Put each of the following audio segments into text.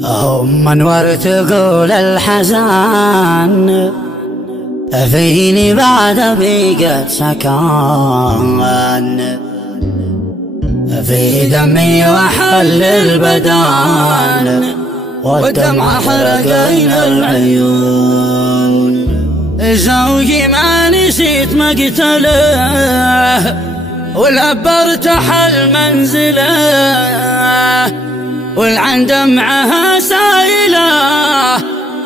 من وارتقول الحزان فيني بعد بقت سكان في دمي وحل البدان والدمع حرقين العيون. زوجي ما نسيت مقتله والأب ارتحل منزله والعن دمعها سايله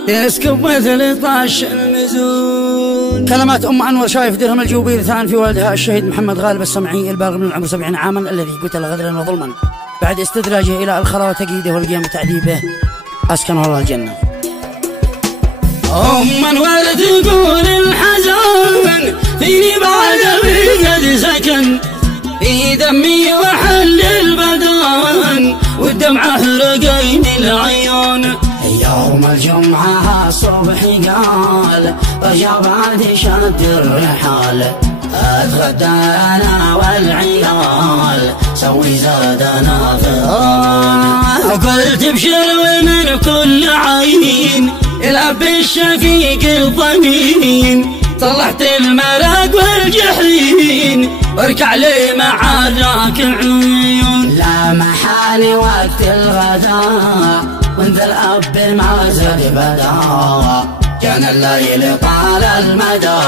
يسكب مثل طاش المزون. كلمات أم أنور شايف درهم الجوبي ثان في والدها الشهيد محمد غالب السمعي البالغ من العمر 70 عاما الذي قتل غدرا وظلما بعد استدراجه إلى الخرى وتقييده والقيام بتعذيبه أسكنه الله الجنة. أم أنور تقول الحزن فيني بعد قد سكن في دمي وحل البدن والدمع حرقين العيون. يوم الجمعة الصبح قال رجع بعد شد الرحال اتغدى انا والعيال سوي زادنا فطان. قلت بشر من كل عين الاب الشفيق الضمين طلعت المرق والجحيم واركع لي مع الراكعين. لا محالي وقت الغداء وانت الاب ما زال بدا كان الليل طال المدى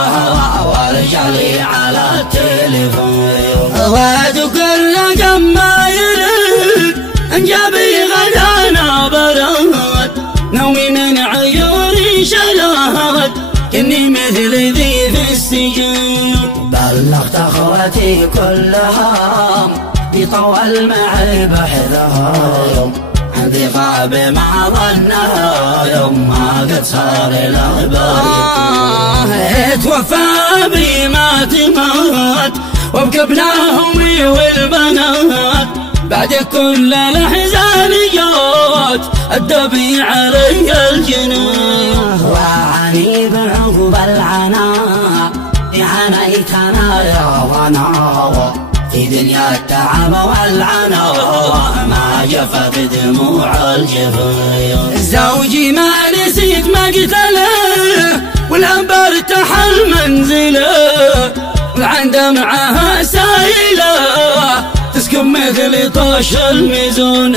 ورجالي على التليفون وذكر رقم ما يرد انجابي غدانا برد نومي من عيوني شلهد كني مثل ذي في السجن. بلغت اخوتي كلهم يطول معي بحثهم عندي غاب ما ظنها يوم ما قد صار الاخبار توفى بي ما تمات وابقى ابنائهم والبنات بعد كل الاحزان جات الدبي علي الجنون. وعني بعقب العناء عانيتنا يا ظنا في دنيا التعب والعناء ما جفت دموع الجفين. زوجي ما نسيت مقتله والأب ارتحل منزله والعن دمعها سايله تسكب مثل طش المزون.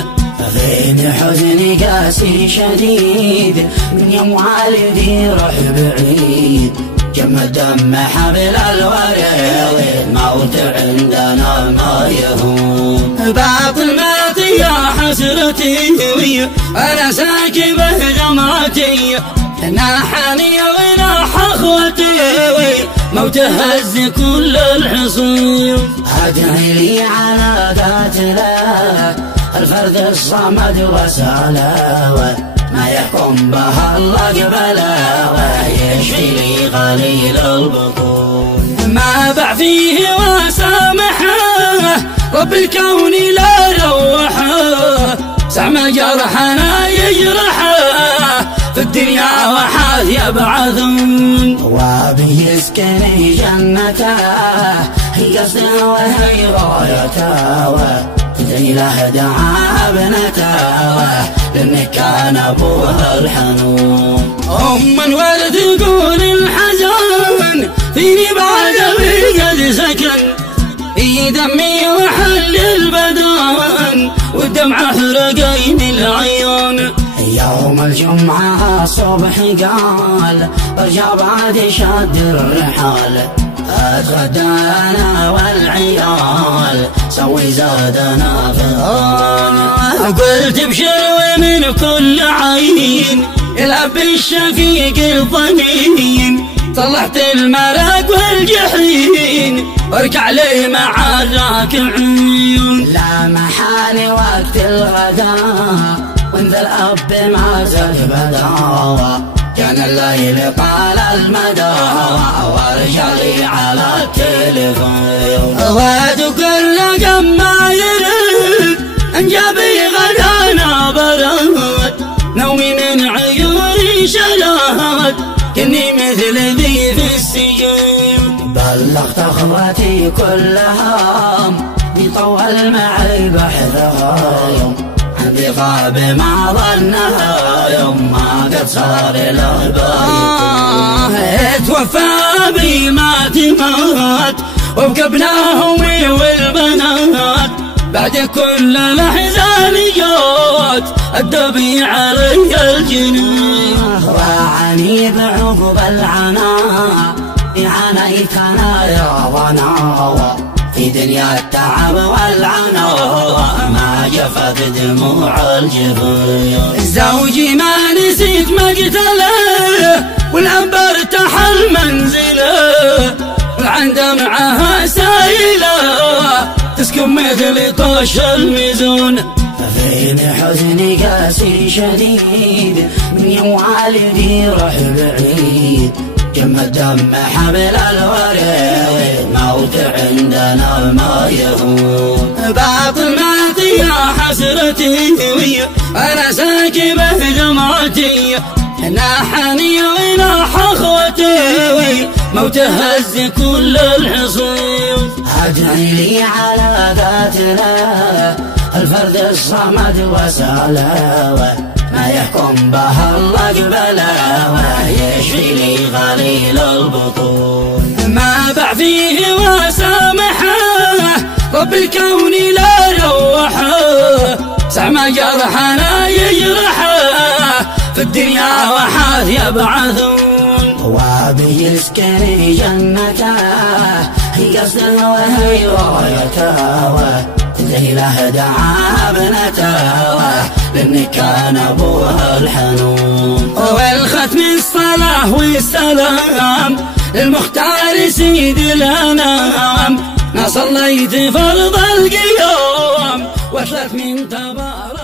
فيني حزني قاسي شديد من يوم والدي روح بعيد جمد دم حبل الوريد الموت عندنا ما يهون. باطل ماتي يا حسرتي انا ساكبه دمعتي ناحني وناح اخوتي موت هز كل الحصون. ادعي لي على قاتله الفرد الصمد وساله ما يحكم بها الله قبله ويشفي لي قليل البطون. ما باع فيه وسامحه رب الكون لا روحه سعم جرحنا يجرحه في الدنيا وحاث يبعثون. وابي يسكن جنته هي قصده وهي غايته تدري له دعا ابنته لأنه كان أبوها الحنون. أم أنور تقول الحزن فيني بعد قد سكن في دمي وحل البدن والدمع حرقين العيون. يوم الجمعة الصبح قال رجع بعد شد الرحال اتغدى انا والعيال سوي زادنا فطان. قلت بشر من كل عين الاب الشفيق الضمين طلعت المرق والجحيم واركع لي مع الراكعين. لا محالي وقت الغداء وانت الاب ما زال بدا كان الليل طال المدى ورجالي على التليفون وذكر رقم ما يرد انجابي غدانا برد نومي من عيوني شلهد كني مثل ذي في السجن. بلغت اخواتي كلهم يطول معي بحثهم بغاب ما ظنها يوم ما قد صار له بيت. توفى بي مات وبقبناهم والبنات بعد كل الاحزان جوت الدبي علي الجنين. وعني بعقب العناء عانيتنا يا ظنا في دنيا التعب والعناء ما جفت دموع الجفين. زوجي ما نسيت مقتله والعنبر تحل منزله والعند معها سايله تسكن مثل طش الميزون. فين حزني قاسي شديد من يوم والدي راح بعيد جمد دم حبل الوريد موت عندنا ما يهون. باطل ماتي يا حسرتي انا ساكبه جمرتي ناحني وناح اخوتي موت هز كل الحصون. أدعي لي على ذاتنا الفرد الصمد وسلاوة ما يحكم به الله قبلاوة يشفي لي غليل البطون. ما باع فيه وسامحه رب الكون لا روحه سعما جرحنا يجرحه في الدنيا وحاث يبعثون. وبيسكن جنته هي قصده وهي رايته ليله دعا ابنته لان كان ابوها الحنون. والختم الصلاه والسلام للمختار سيد الانام ما صليت فرض القيام واشلت من تبارك